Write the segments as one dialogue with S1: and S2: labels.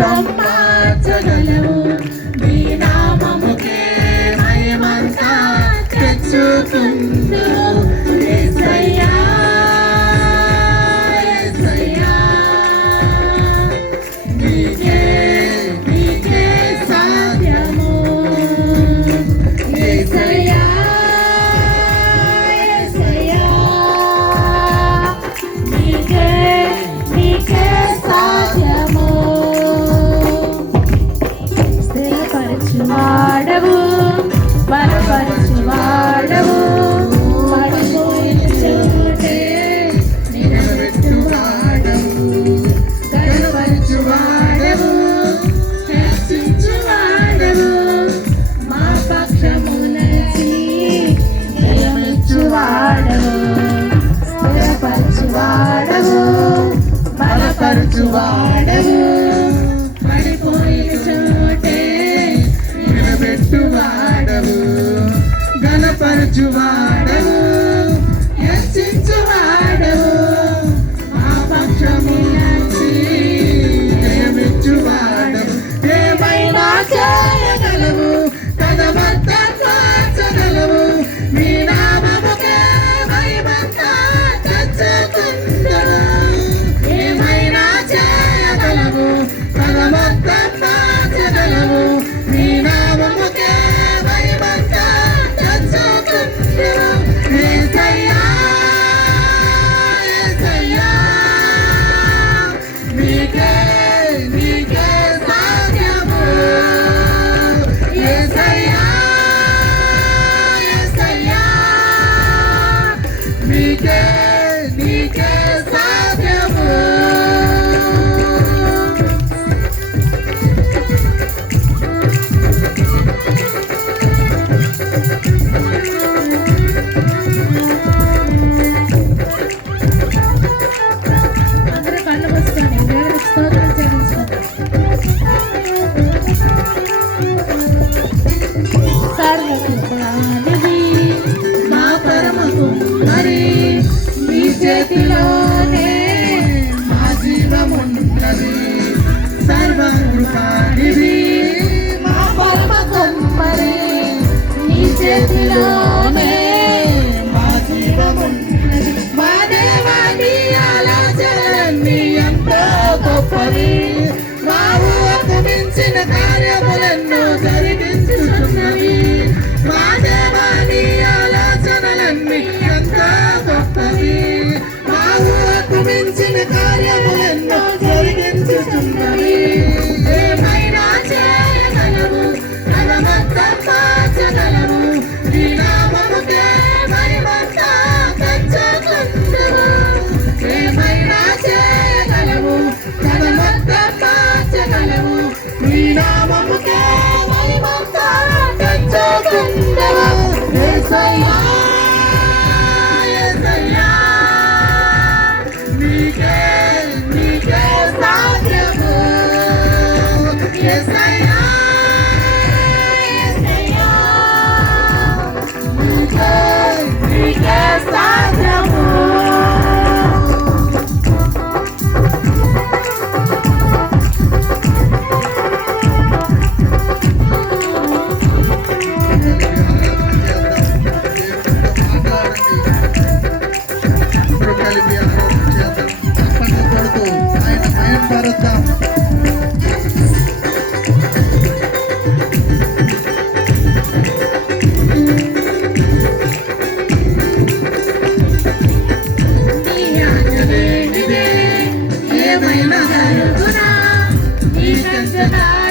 S1: మార్చగలవు నీ నామముకే మహిమంతా తెచ్చుకుంటూ గణపరచువాడవు గణపరచువాడవు చేతిలోనే మా జీవం ఉన్నది సర్వకృపానివి మా పరమ నీ చేతిలోనే is the.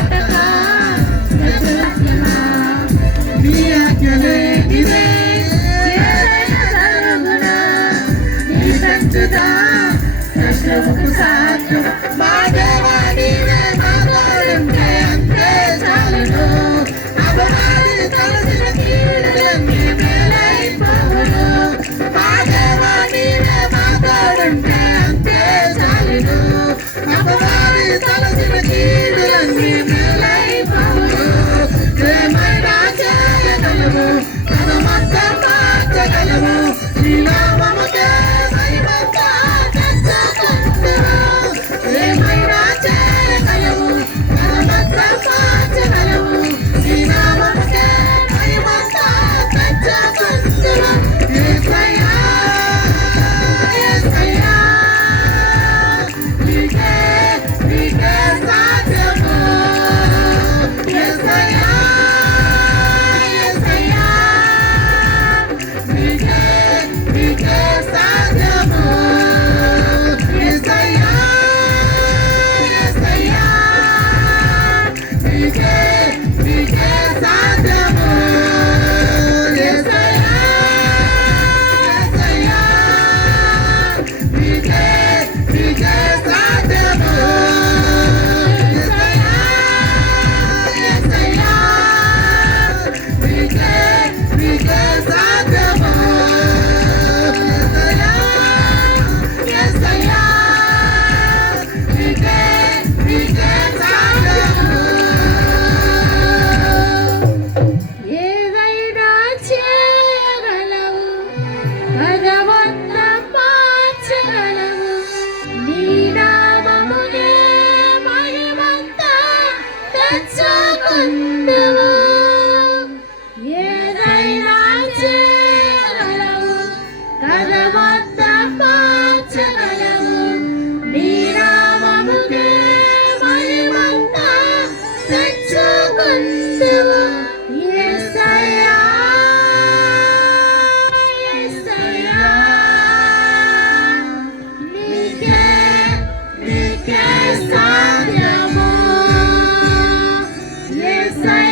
S1: say